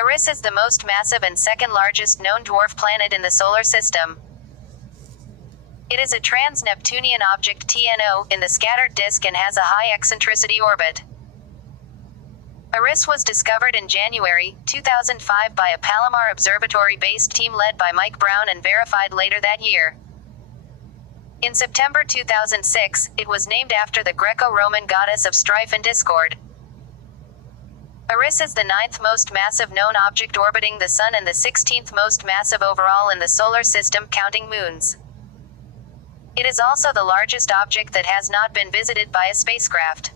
Eris is the most massive and second largest known dwarf planet in the solar system. It is a trans-Neptunian object (TNO) in the scattered disk and has a high eccentricity orbit. Eris was discovered in January 2005 by a Palomar Observatory-based team led by Mike Brown and verified later that year. In September 2006, it was named after the Greco-Roman goddess of strife and discord. Eris is the 9th most massive known object orbiting the Sun and the 16th most massive overall in the solar system counting moons. It is also the largest object that has not been visited by a spacecraft.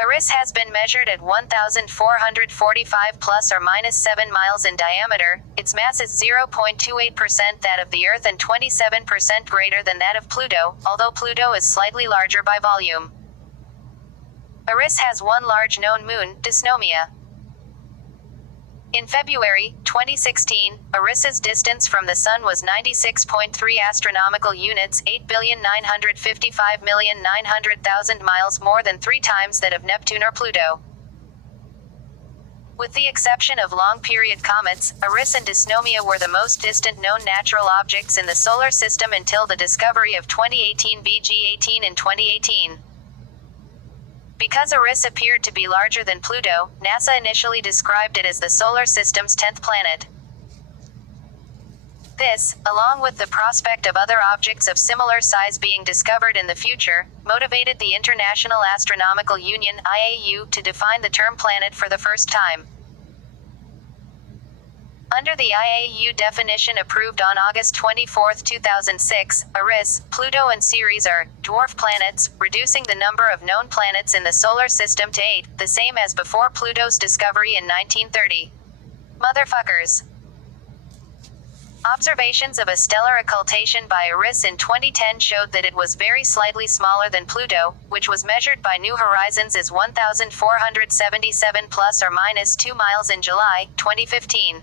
Eris has been measured at 1,445 plus or minus 7 miles in diameter. Its mass is 0.28% that of the Earth and 27% greater than that of Pluto, although Pluto is slightly larger by volume. Eris has one large known moon, Dysnomia. In February 2016, Eris's distance from the Sun was 96.3 astronomical units, 8,955,900,000 miles, more than 3 times that of Neptune or Pluto. With the exception of long-period comets, Eris and Dysnomia were the most distant known natural objects in the solar system until the discovery of 2018 BG18 in 2018. Because Eris appeared to be larger than Pluto, NASA initially described it as the solar system's 10th planet. This, along with the prospect of other objects of similar size being discovered in the future, motivated the International Astronomical Union (IAU) to define the term planet for the first time. Under the IAU definition approved on August 24, 2006, Eris, Pluto and Ceres are dwarf planets, reducing the number of known planets in the solar system to 8, the same as before Pluto's discovery in 1930. Motherfuckers. Observations of a stellar occultation by Eris in 2010 showed that it was very slightly smaller than Pluto, which was measured by New Horizons as 1,477 plus or minus 2 miles in July 2015.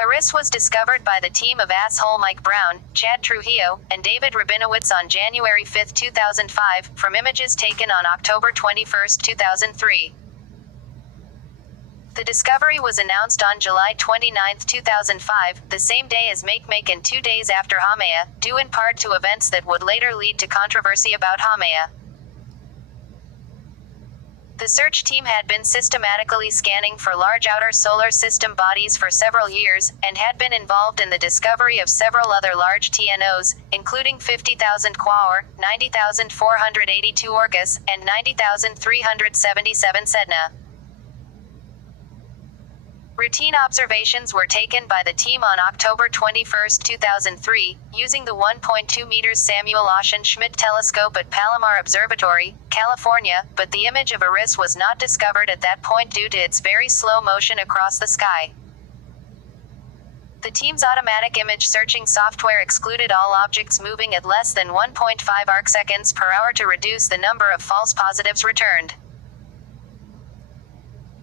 Eris was discovered by the team of asshole Mike Brown, Chad Trujillo, and David Rabinowitz on January 5, 2005, from images taken on October 21, 2003. The discovery was announced on July 29, 2005, the same day as Makemake and 2 days after Haumea, due in part to events that would later lead to controversy about Haumea. The search team had been systematically scanning for large outer solar system bodies for several years, and had been involved in the discovery of several other large TNOs, including 50,000 Quaoar, 90,482 Orcus, and 90,377 Sedna. Routine observations were taken by the team on October 21, 2003, using the 1.2 meters Samuel Oschin Schmidt telescope at Palomar Observatory, California, but the image of Eris was not discovered at that point due to its very slow motion across the sky. The team's automatic image searching software excluded all objects moving at less than 1.5 arcseconds per hour to reduce the number of false positives returned.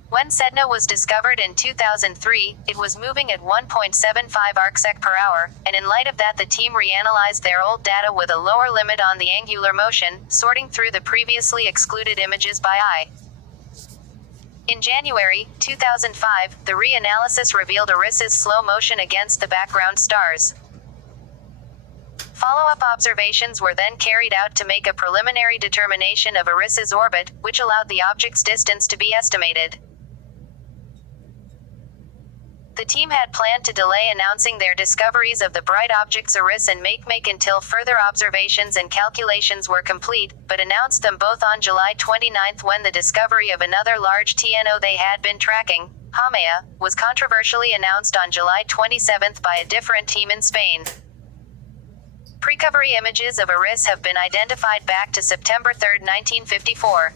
When Sedna was discovered in 2003, it was moving at 1.75 arcsec per hour, and in light of that the team reanalyzed their old data with a lower limit on the angular motion, sorting through the previously excluded images by eye. In January 2005, the reanalysis revealed Eris's slow motion against the background stars. Follow-up observations were then carried out to make a preliminary determination of Eris's orbit, which allowed the object's distance to be estimated. The team had planned to delay announcing their discoveries of the bright objects Eris and Makemake until further observations and calculations were complete, but announced them both on July 29 when the discovery of another large TNO they had been tracking, Haumea, was controversially announced on July 27 by a different team in Spain. Precovery images of Eris have been identified back to September 3, 1954.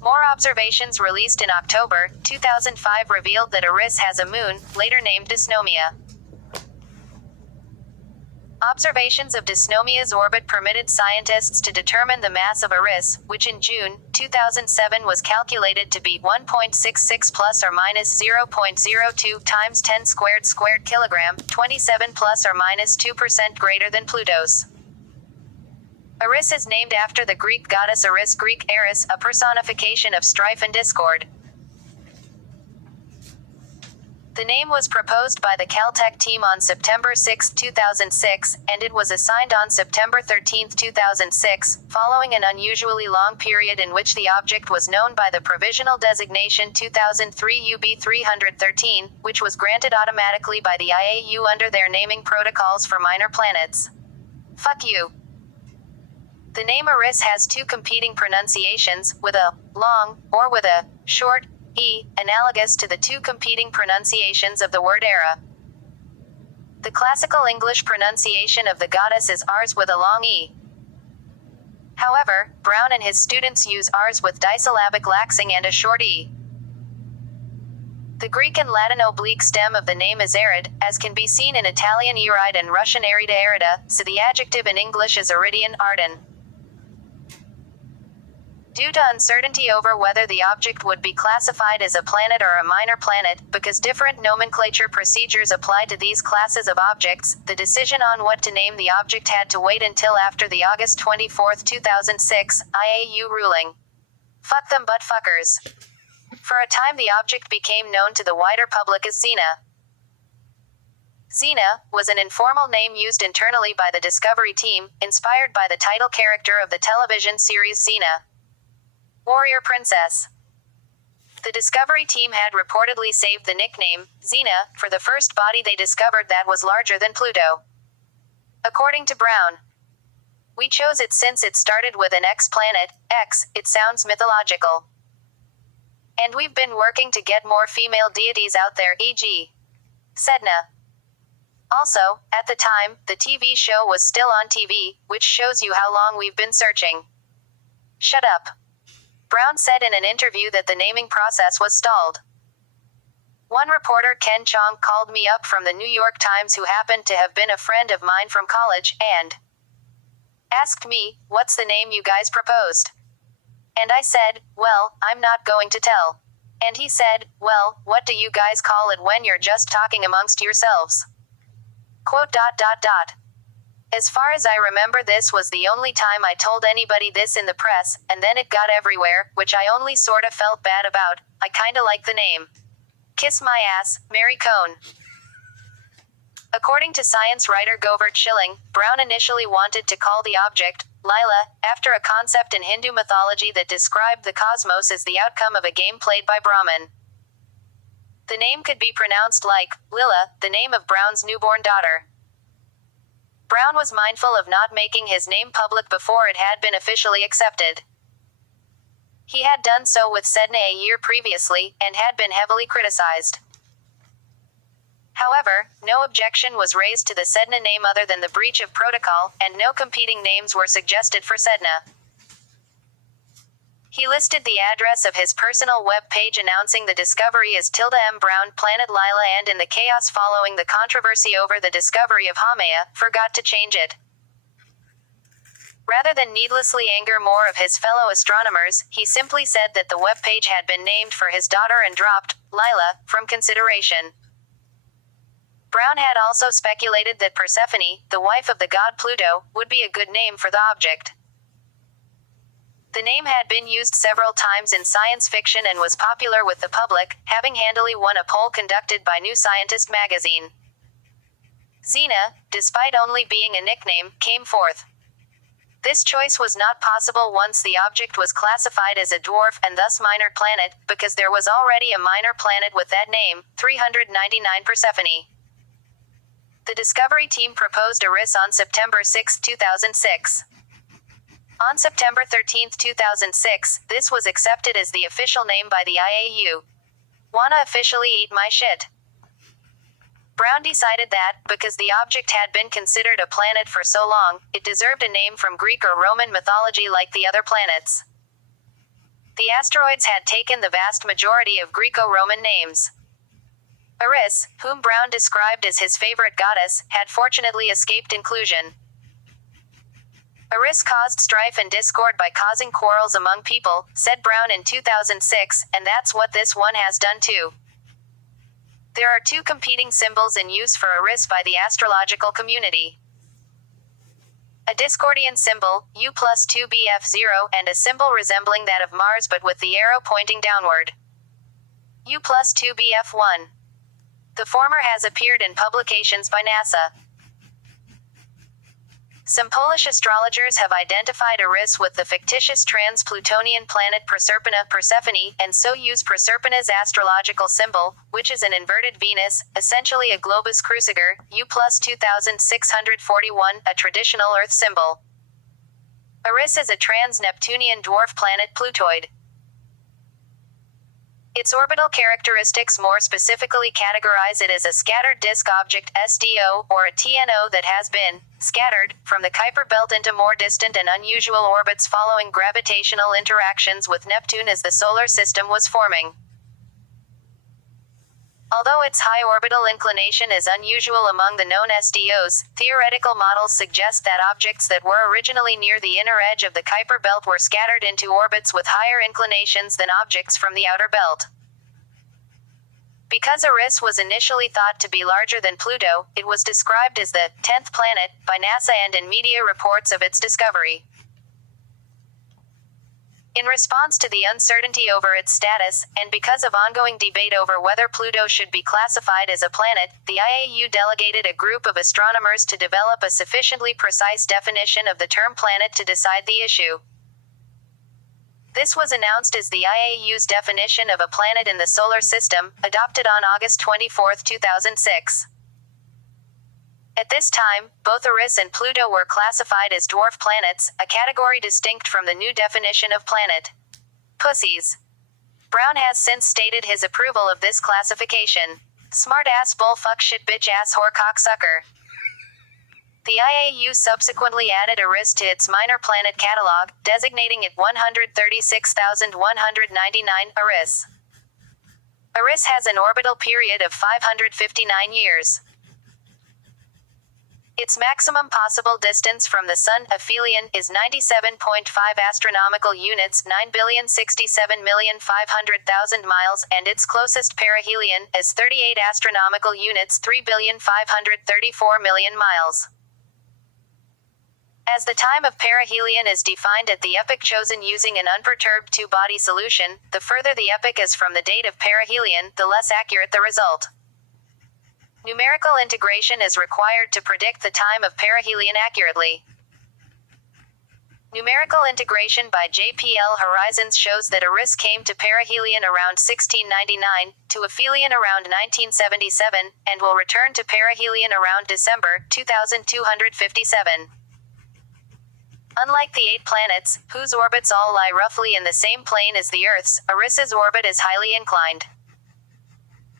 More observations released in October 2005 revealed that Eris has a moon, later named Dysnomia. Observations of Dysnomia's orbit permitted scientists to determine the mass of Eris, which in June 2007 was calculated to be 1.66 plus or minus 0.02 times 10 squared kilogram, 27 plus or minus 2% greater than Pluto's. Eris is named after the Greek goddess Eris, Greek Eris, a personification of strife and discord. The name was proposed by the Caltech team on September 6, 2006, and it was assigned on September 13, 2006, following an unusually long period in which the object was known by the provisional designation 2003 UB313, which was granted automatically by the IAU under their naming protocols for minor planets. Fuck you. The name Eris has two competing pronunciations, with a long, or with a short, E, analogous to the two competing pronunciations of the word era. The classical English pronunciation of the goddess is Ars with a long E. However, Brown and his students use Ars with disyllabic laxing and a short E. The Greek and Latin oblique stem of the name is arid, as can be seen in Italian eride and Russian arida arida, so the adjective in English is iridian, arden. Due to uncertainty over whether the object would be classified as a planet or a minor planet, because different nomenclature procedures apply to these classes of objects, the decision on what to name the object had to wait until after the August 24, 2006, IAU ruling. Fuck them butt fuckers. For a time the object became known to the wider public as Xena. Xena was an informal name used internally by the Discovery team, inspired by the title character of the television series Xena. Warrior Princess. The Discovery team had reportedly saved the nickname, Xena, for the first body they discovered that was larger than Pluto. According to Brown, we chose it since it started with an X planet, X, it sounds mythological. And we've been working to get more female deities out there, e.g. Sedna. Also, at the time, the TV show was still on TV, which shows you how long we've been searching. Shut up. Brown said in an interview that the naming process was stalled. One reporter, Ken Chong, called me up from the New York Times, who happened to have been a friend of mine from college, and asked me, "What's the name you guys proposed?" And I said, "Well, I'm not going to tell." And he said, "Well, what do you guys call it when you're just talking amongst yourselves?" Quote. As far as I remember, this was the only time I told anybody this in the press, and then it got everywhere, which I only sorta felt bad about. I kinda like the name. Kiss my ass, Mary Cohn. According to science writer Govert Schilling, Brown initially wanted to call the object Lila, after a concept in Hindu mythology that described the cosmos as the outcome of a game played by Brahman. The name could be pronounced like Lila, the name of Brown's newborn daughter. Brown was mindful of not making his name public before it had been officially accepted. He had done so with Sedna a year previously, and had been heavily criticized. However, no objection was raised to the Sedna name other than the breach of protocol, and no competing names were suggested for Sedna. He listed the address of his personal web page announcing the discovery as ~M Brown Planet Lila, and in the chaos following the controversy over the discovery of Haumea, forgot to change it. Rather than needlessly anger more of his fellow astronomers, he simply said that the web page had been named for his daughter and dropped Lila from consideration. Brown had also speculated that Persephone, the wife of the god Pluto, would be a good name for the object. The name had been used several times in science fiction and was popular with the public, having handily won a poll conducted by New Scientist magazine. Xena, despite only being a nickname, came forth. This choice was not possible once the object was classified as a dwarf and thus minor planet, because there was already a minor planet with that name, 399 Persephone. The Discovery team proposed Eris on September 6, 2006. On September 13, 2006, this was accepted as the official name by the IAU. Wanna officially eat my shit? Brown decided that, because the object had been considered a planet for so long, it deserved a name from Greek or Roman mythology like the other planets. The asteroids had taken the vast majority of Greco-Roman names. Eris, whom Brown described as his favorite goddess, had fortunately escaped inclusion. Eris caused strife and discord by causing quarrels among people, said Brown in 2006, and that's what this one has done too. There are two competing symbols in use for Eris by the astrological community. A Discordian symbol, U+2BF0, and a symbol resembling that of Mars but with the arrow pointing downward. U+2BF1. The former has appeared in publications by NASA. Some Polish astrologers have identified Eris with the fictitious trans-Plutonian planet Persephone, and so use Persephone's astrological symbol, which is an inverted Venus, essentially a globus cruciger, U+2641, a traditional Earth symbol. Eris is a trans-Neptunian dwarf planet Plutoid. Its orbital characteristics more specifically categorize it as a scattered disk object SDO, or a TNO that has been scattered from the Kuiper belt into more distant and unusual orbits following gravitational interactions with Neptune as the solar system was forming. Although its high orbital inclination is unusual among the known SDOs, theoretical models suggest that objects that were originally near the inner edge of the Kuiper belt were scattered into orbits with higher inclinations than objects from the outer belt. Because Eris was initially thought to be larger than Pluto, it was described as the 10th planet by NASA and in media reports of its discovery. In response to the uncertainty over its status, and because of ongoing debate over whether Pluto should be classified as a planet, the IAU delegated a group of astronomers to develop a sufficiently precise definition of the term planet to decide the issue. This was announced as the IAU's definition of a planet in the solar system, adopted on August 24, 2006. At this time, both Eris and Pluto were classified as dwarf planets, a category distinct from the new definition of planet. Pussies. Brown has since stated his approval of this classification. Smart ass bull fuck shit bitch ass whore cocksucker. The IAU subsequently added Eris to its minor planet catalog, designating it 136,199 Eris. Eris has an orbital period of 559 years. Its maximum possible distance from the Sun, aphelion, is 97.5 astronomical units, 9,067,500,000 miles, and its closest perihelion is 38 astronomical units, 3,534,000,000 miles. As the time of perihelion is defined at the epoch chosen using an unperturbed two-body solution, the further the epoch is from the date of perihelion, the less accurate the result. Numerical integration is required to predict the time of perihelion accurately. Numerical integration by JPL Horizons shows that Eris came to perihelion around 1699, to aphelion around 1977, and will return to perihelion around December 2257. Unlike the 8 planets, whose orbits all lie roughly in the same plane as the Earth's, Eris's orbit is highly inclined.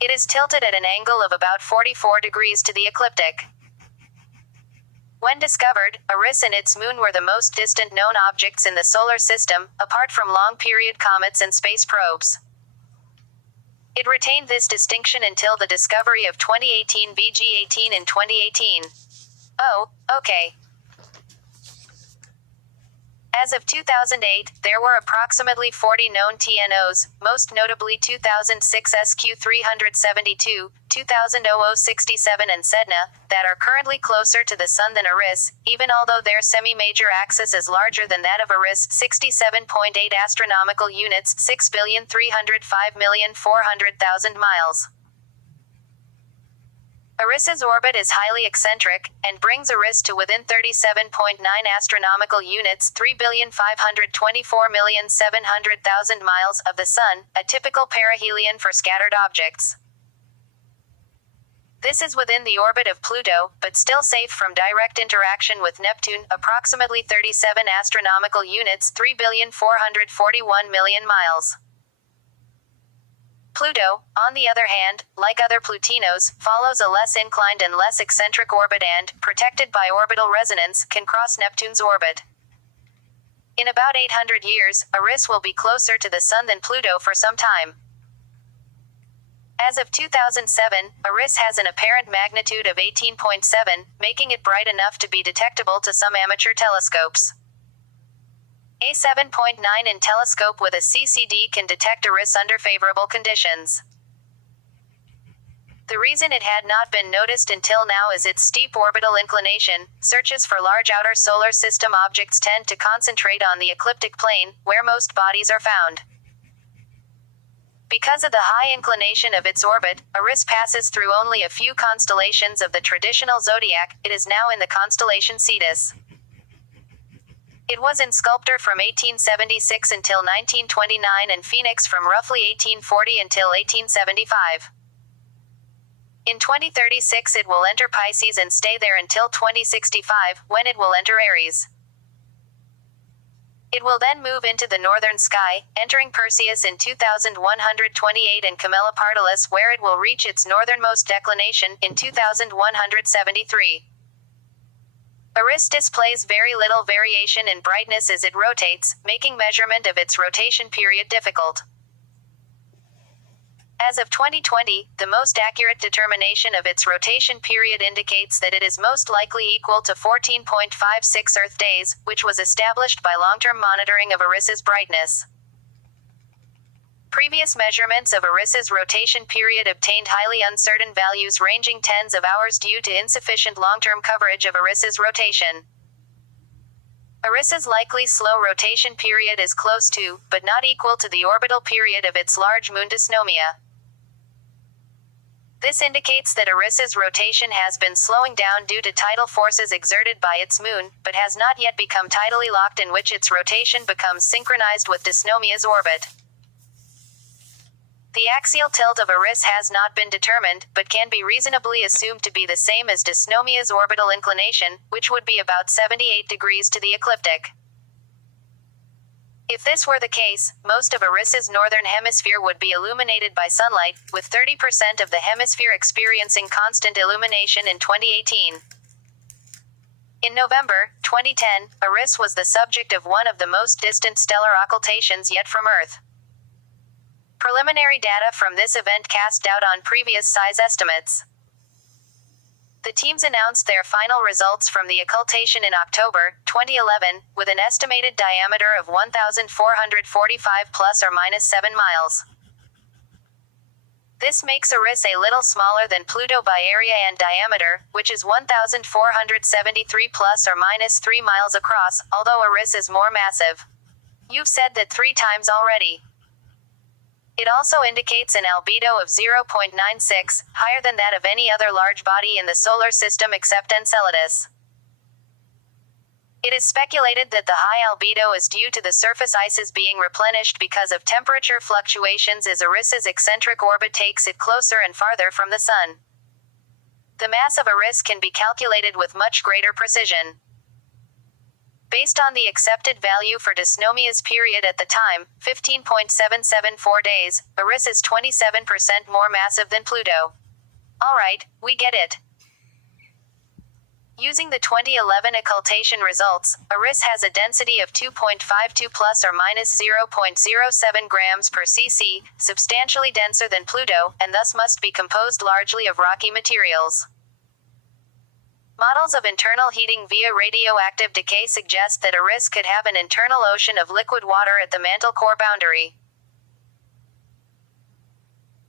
It is tilted at an angle of about 44 degrees to the ecliptic. When discovered, Eris and its moon were the most distant known objects in the solar system, apart from long-period comets and space probes. It retained this distinction until the discovery of 2018 BG18 in 2018. Oh, okay. As of 2008, there were approximately 40 known TNOs, most notably 2006 SQ372, 2000 0067 and Sedna, that are currently closer to the Sun than Eris, even although their semi-major axis is larger than that of Eris, 67.8 astronomical units, 6,305,400,000 miles. Eris's orbit is highly eccentric, and brings Eris to within 37.9 astronomical units, 3,524,700,000 miles, of the Sun, a typical perihelion for scattered objects. This is within the orbit of Pluto, but still safe from direct interaction with Neptune, approximately 37 astronomical units, 3,441,000,000 miles. Pluto, on the other hand, like other Plutinos, follows a less inclined and less eccentric orbit and, protected by orbital resonance, can cross Neptune's orbit. In about 800 years, Eris will be closer to the Sun than Pluto for some time. As of 2007, Eris has an apparent magnitude of 18.7, making it bright enough to be detectable to some amateur telescopes. A 7.9 telescope with a CCD can detect Eris under favorable conditions. The reason it had not been noticed until now is its steep orbital inclination. Searches for large outer solar system objects tend to concentrate on the ecliptic plane, where most bodies are found. Because of the high inclination of its orbit, Eris passes through only a few constellations of the traditional zodiac. It is now in the constellation Cetus. It was in Sculptor from 1876 until 1929 and Phoenix from roughly 1840 until 1875. In 2036 it will enter Pisces and stay there until 2065, when it will enter Eris. It will then move into the northern sky, entering Perseus in 2128 and Camelopardalis, where it will reach its northernmost declination, in 2173. Eris displays very little variation in brightness as it rotates, making measurement of its rotation period difficult. As of 2020, the most accurate determination of its rotation period indicates that it is most likely equal to 14.56 Earth days, which was established by long-term monitoring of Eris's brightness. Previous measurements of Eris's rotation period obtained highly uncertain values ranging tens of hours due to insufficient long-term coverage of Eris's rotation. Eris's likely slow rotation period is close to, but not equal to the orbital period of its large moon Dysnomia. This indicates that Eris's rotation has been slowing down due to tidal forces exerted by its moon, but has not yet become tidally locked, in which its rotation becomes synchronized with Dysnomia's orbit. The axial tilt of Eris has not been determined, but can be reasonably assumed to be the same as Dysnomia's orbital inclination, which would be about 78 degrees to the ecliptic. If this were the case, most of Eris's northern hemisphere would be illuminated by sunlight, with 30% of the hemisphere experiencing constant illumination in 2018. In November 2010, Eris was the subject of one of the most distant stellar occultations yet from Earth. Preliminary data from this event cast doubt on previous size estimates. The teams announced their final results from the occultation in October 2011, with an estimated diameter of 1,445 plus or minus 7 miles. This makes Eris a little smaller than Pluto by area and diameter, which is 1,473 plus or minus 3 miles across, although Eris is more massive. You've said that 3 times already. It also indicates an albedo of 0.96, higher than that of any other large body in the solar system except Enceladus. It is speculated that the high albedo is due to the surface ices being replenished because of temperature fluctuations as Eris's eccentric orbit takes it closer and farther from the Sun. The mass of Eris can be calculated with much greater precision. Based on the accepted value for Dysnomia's period at the time, 15.774 days, Eris is 27% more massive than Pluto. Alright, we get it. Using the 2011 occultation results, Eris has a density of 2.52 plus or minus 0.07 grams per cc, substantially denser than Pluto, and thus must be composed largely of rocky materials. Models of internal heating via radioactive decay suggest that Eris could have an internal ocean of liquid water at the mantle core boundary.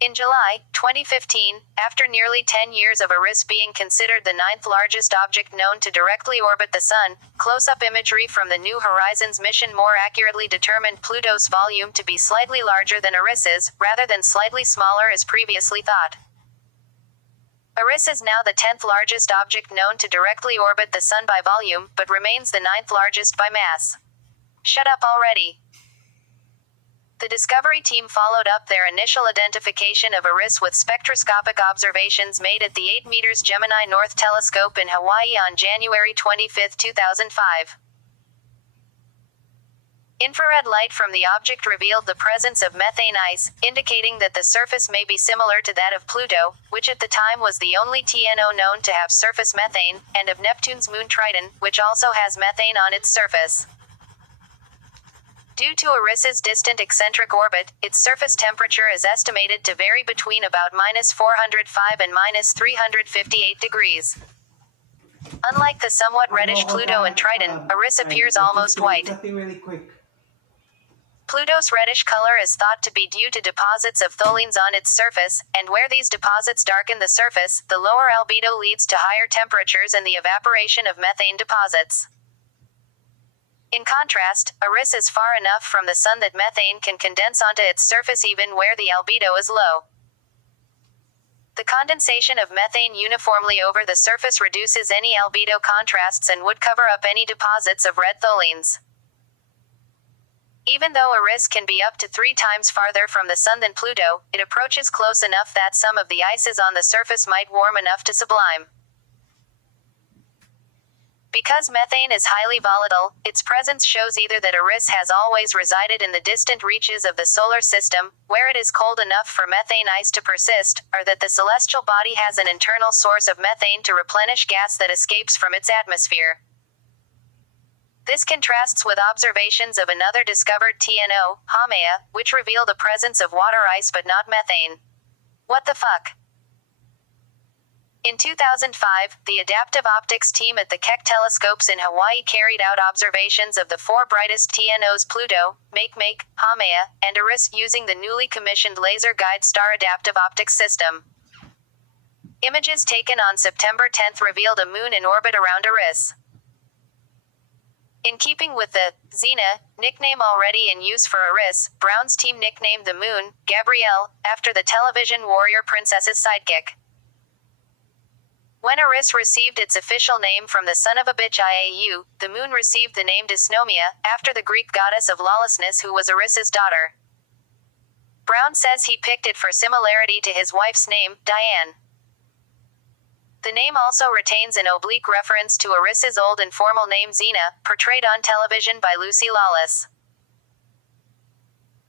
In July 2015, after nearly 10 years of Eris being considered the 9th largest object known to directly orbit the Sun, close-up imagery from the New Horizons mission more accurately determined Pluto's volume to be slightly larger than Eris's, rather than slightly smaller as previously thought. Eris is now the 10th largest object known to directly orbit the Sun by volume, but remains the 9th largest by mass. Shut up already. The Discovery team followed up their initial identification of Eris with spectroscopic observations made at the 8 meters Gemini North Telescope in Hawaii on January 25, 2005. Infrared light from the object revealed the presence of methane ice, indicating that the surface may be similar to that of Pluto, which at the time was the only TNO known to have surface methane, and of Neptune's moon Triton, which also has methane on its surface. Due to Eris's distant eccentric orbit, its surface temperature is estimated to vary between about minus 405 and minus 358 degrees. Unlike the somewhat reddish Pluto and Triton, Eris appears almost white. Nothing really quick. Pluto's reddish color is thought to be due to deposits of tholins on its surface, and where these deposits darken the surface, the lower albedo leads to higher temperatures and the evaporation of methane deposits. In contrast, Eris is far enough from the sun that methane can condense onto its surface even where the albedo is low. The condensation of methane uniformly over the surface reduces any albedo contrasts and would cover up any deposits of red tholins. Even though Eris can be up to 3 times farther from the sun than Pluto, it approaches close enough that some of the ices on the surface might warm enough to sublime. Because methane is highly volatile, its presence shows either that Eris has always resided in the distant reaches of the solar system, where it is cold enough for methane ice to persist, or that the celestial body has an internal source of methane to replenish gas that escapes from its atmosphere. This contrasts with observations of another discovered TNO, Haumea, which reveal the presence of water ice but not methane. What the fuck? In 2005, the adaptive optics team at the Keck telescopes in Hawaii carried out observations of the 4 brightest TNOs Pluto, Makemake, Haumea, and Eris using the newly commissioned Laser Guide Star Adaptive Optics System. Images taken on September 10 revealed a moon in orbit around Eris. In keeping with the Xena nickname already in use for Eris, Brown's team nicknamed the moon Gabrielle, after the television warrior princess's sidekick. When Eris received its official name from the son of a bitch IAU, the moon received the name Dysnomia, after the Greek goddess of lawlessness who was Eris's daughter. Brown says he picked it for similarity to his wife's name, Diane. The name also retains an oblique reference to Eris's old informal name Xena, portrayed on television by Lucy Lawless.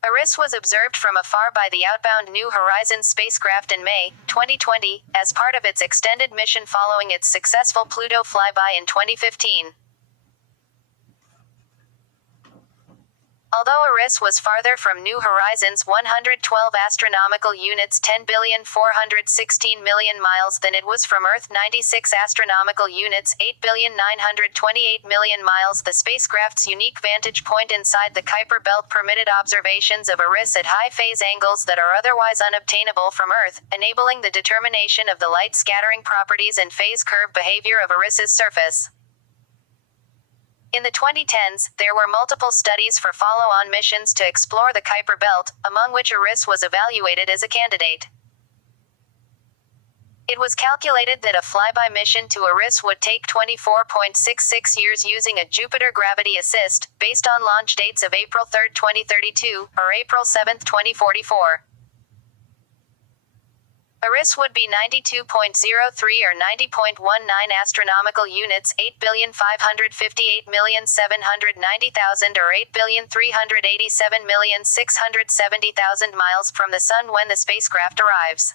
Eris was observed from afar by the outbound New Horizons spacecraft in May 2020, as part of its extended mission following its successful Pluto flyby in 2015. Although Eris was farther from New Horizons 112 astronomical units 10,416,000,000 miles than it was from Earth 96 astronomical units 8,928,000,000 miles, the spacecraft's unique vantage point inside the Kuiper belt permitted observations of Eris at high phase angles that are otherwise unobtainable from Earth, enabling the determination of the light scattering properties and phase curve behavior of Eris's surface. In the 2010s, there were multiple studies for follow-on missions to explore the Kuiper belt, among which Eris was evaluated as a candidate. It was calculated that a flyby mission to Eris would take 24.66 years using a Jupiter gravity assist, based on launch dates of April 3, 2032, or April 7, 2044. Eris would be 92.03 or 90.19 astronomical units 8,558,790,000 or 8,387,670,000 miles from the Sun when the spacecraft arrives.